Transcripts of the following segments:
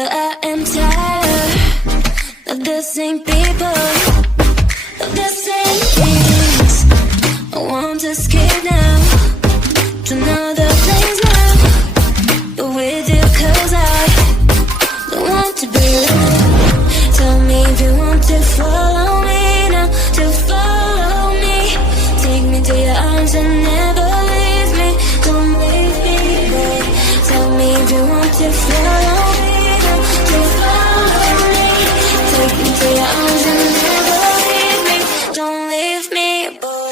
but I am tired of the same people, of the same things. I want to escape now to another place now, but with you 'cause I don't want to be alone. Tell me if you want to follow me now, to follow me. Take me to your arms and never leave me. Don't leave me, boy. Tell me if you want to follow me now, to follow me. Take me to your arms and never leave me. Don't leave me, boy.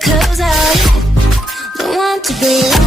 Cause I don't want to be